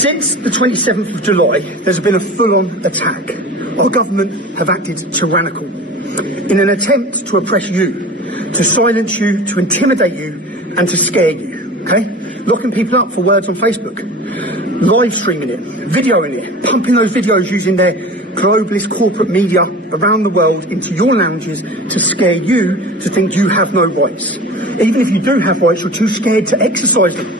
Since the 27th of July, there's been a full-on attack. Our government have acted tyrannical in an attempt to oppress you, to silence you, to intimidate you, and to scare you, okay? Locking people up for words on Facebook, live streaming it, videoing it, pumping those videos using their globalist corporate media around the world into your lounges to scare you to think you have no rights. Even if you do have rights, you're too scared to exercise them.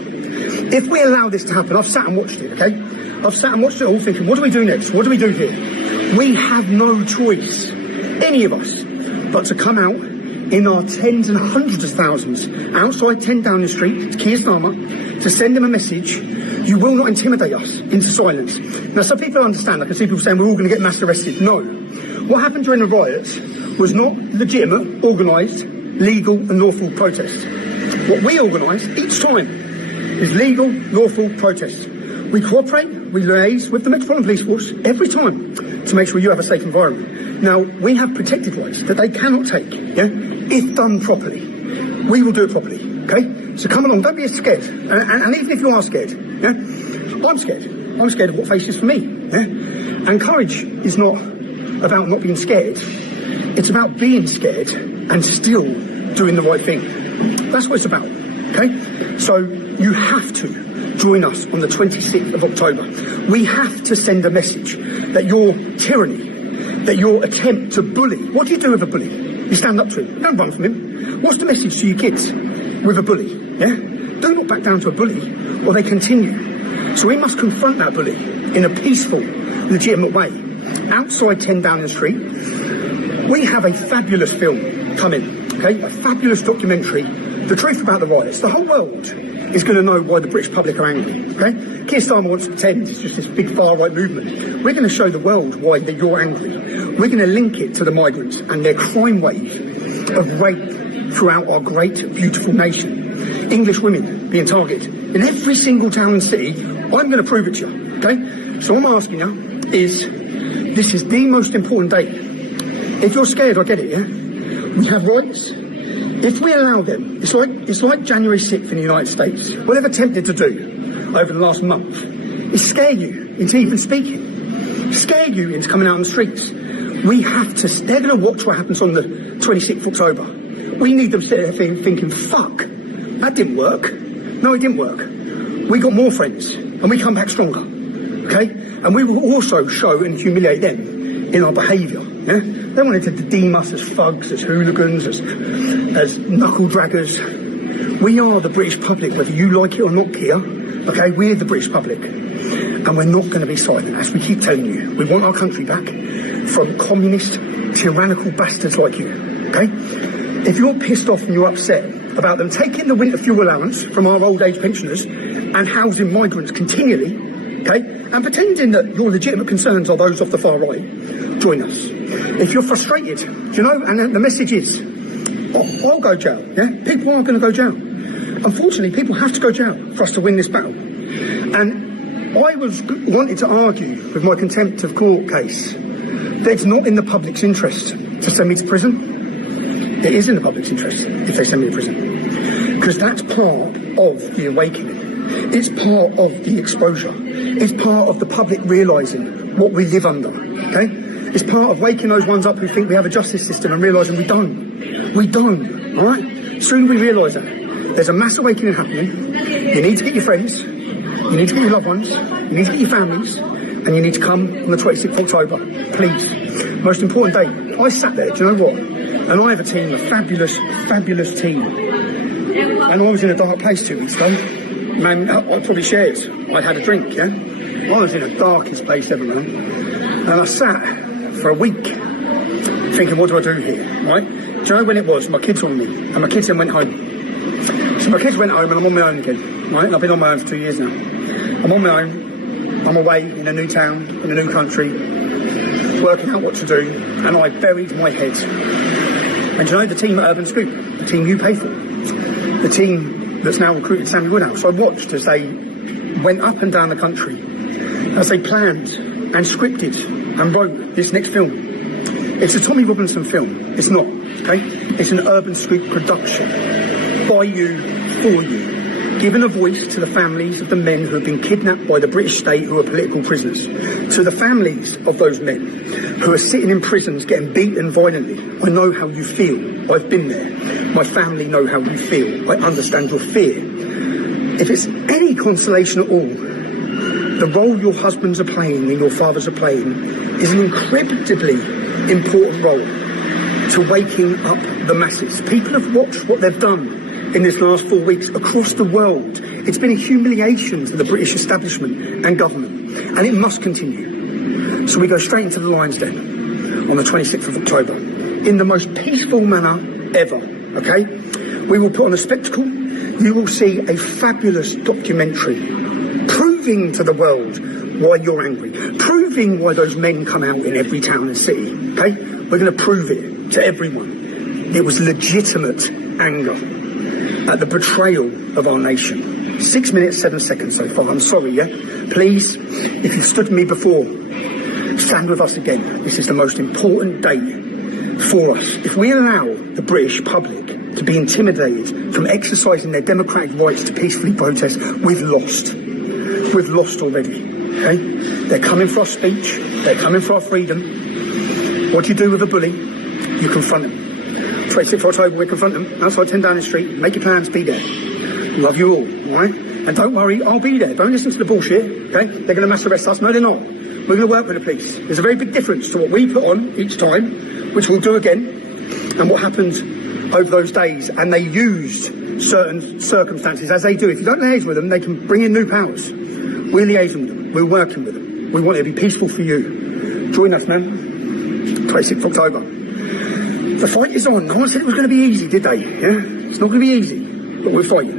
If we allow this to happen, I've sat and watched it, okay? I've sat and watched it all thinking, what do we do next? What do we do here? We have no choice, any of us, but to come out in our tens and hundreds of thousands outside 10 Downing Street, Keir Starmer, to send them a message. You will not intimidate us into silence. Now, some people understand. I can see people saying we're all going to get mass arrested. No. What happened during the riots was not legitimate, organised, legal and lawful protests. What we organise each time is legal, lawful protests. We cooperate, we liaise with the Metropolitan Police Force every time to make sure you have a safe environment. Now, we have protected rights that they cannot take, yeah? If done properly. We will do it properly, okay? So come along, don't be scared. And even if you are scared, yeah? I'm scared. I'm scared of what faces for me, yeah? And courage is not about not being scared. It's about being scared and still doing the right thing. That's what it's about, okay? So you have to join us on the 26th of October. We have to send a message that your tyranny, that your attempt to bully, what do you do with a bully? You stand up to him, don't run from him. What's the message to your kids with a bully, yeah? Do not back down to a bully, or they continue. So we must confront that bully in a peaceful, legitimate way. Outside 10 Downing Street, we have a fabulous film coming, okay? A fabulous documentary, the truth about the riots. The whole world is going to know why the British public are angry, okay? Keir Starmer wants to pretend it's just this big far-right movement. We're going to show the world why you're angry. We're going to link it to the migrants and their crime wave of rape throughout our great, beautiful nation. English women being targeted in every single town and city. I'm going to prove it to you, okay? So what I'm asking you is, this is the most important day. If you're scared, I get it, yeah? We have rights. If we allow them, it's like January 6th in the United States. What they've attempted to do over the last month is scare you into even speaking, scare you into coming out on the streets. We have to, they're going to watch what happens on the 26th of October. We need them sitting there thinking, fuck, that didn't work. No, it didn't work. We got more friends and we come back stronger, okay? And we will also show and humiliate them in our behaviour, yeah? They wanted to deem us as thugs, as hooligans, as knuckle draggers. We are the British public, whether you like it or not, Keir. Okay, we're the British public. And we're not going to be silent, as we keep telling you. We want our country back from communist, tyrannical bastards like you. Okay? If you're pissed off and you're upset about them taking the winter fuel allowance from our old age pensioners and housing migrants continually, okay, and pretending that your legitimate concerns are those of the far right, join us. If you're frustrated, do you know, and the message is, I'll go jail, yeah? People are going to go jail. Unfortunately, people have to go jail for us to win this battle. And I wanted to argue with my contempt of court case that it's not in the public's interest to send me to prison. It is in the public's interest if they send me to prison. Because that's part of the awakening. It's part of the exposure. It's part of the public realising what we live under, okay? It's part of waking those ones up who think we have a justice system and realising we don't. We don't, all right? Soon we realise that. There's a mass awakening happening. You need to get your friends. You need to get your loved ones. You need to get your families. And you need to come on the 26th of October. Please. Most important day. I sat there, do you know what? And I have a team, a fabulous, fabulous team. And I was in a dark place 2 weeks ago. Man, I probably shared. I had a drink, yeah? I was in the darkest place ever, man. And I sat for a week thinking, what do I do here, right? Do you know when it was? My kids were on me, and my kids then went home. So my kids went home and I'm on my own again, right? And I've been on my own for 2 years now. I'm on my own, I'm away in a new town, in a new country, working out what to do, and I buried my head. And do you know the team at Urban Scoop, the team you pay for, the team that's now recruited Sammy Woodhouse, I watched as they went up and down the country, as they planned and scripted and wrote this next film. It's a Tommy Robinson film. It's not, okay? It's an Urban Scoop production. By you, for you. given a voice to the families of the men who have been kidnapped by the British state who are political prisoners, to the families of those men who are sitting in prisons getting beaten violently. I know how you feel. I've been there. My family know how you feel. I understand your fear. If it's any consolation at all, the role your husbands are playing and your fathers are playing is an incredibly important role to waking up the masses. People have watched what they've done in this last 4 weeks across the world. It's been a humiliation to the British establishment and government, and it must continue. So we go straight into the Lions Den on the 26th of October in the most peaceful manner ever, okay? We will put on a spectacle. You will see a fabulous documentary proving to the world why you're angry, proving why those men come out in every town and city, okay? We're going to prove it to everyone. It was legitimate anger at the betrayal of our nation. 6 minutes, 7 seconds so far. I'm sorry, yeah? Please, if you've stood with me before, stand with us again. This is the most important day for us. If we allow the British public to be intimidated from exercising their democratic rights to peacefully protest, we've lost. We've lost already, okay? They're coming for our speech. They're coming for our freedom. What do you do with a bully? You confront them. 26th October, we confront them outside 10 Downing Street. Make your plans, be there. Love you all right? And don't worry, I'll be there. Don't listen to the bullshit, okay? They're going to mass arrest us. No, they're not. We're going to work with the police. There's a very big difference to what we put on each time, which we'll do again, and what happened over those days. And they used certain circumstances, as they do. If you don't liaise with them, they can bring in new powers. We're liaising with them. We're working with them. We want it to be peaceful for you. Join us, man. 26th October. The fight is on. No one said it was going to be easy, did they? Yeah? It's not going to be easy, but we'll fight.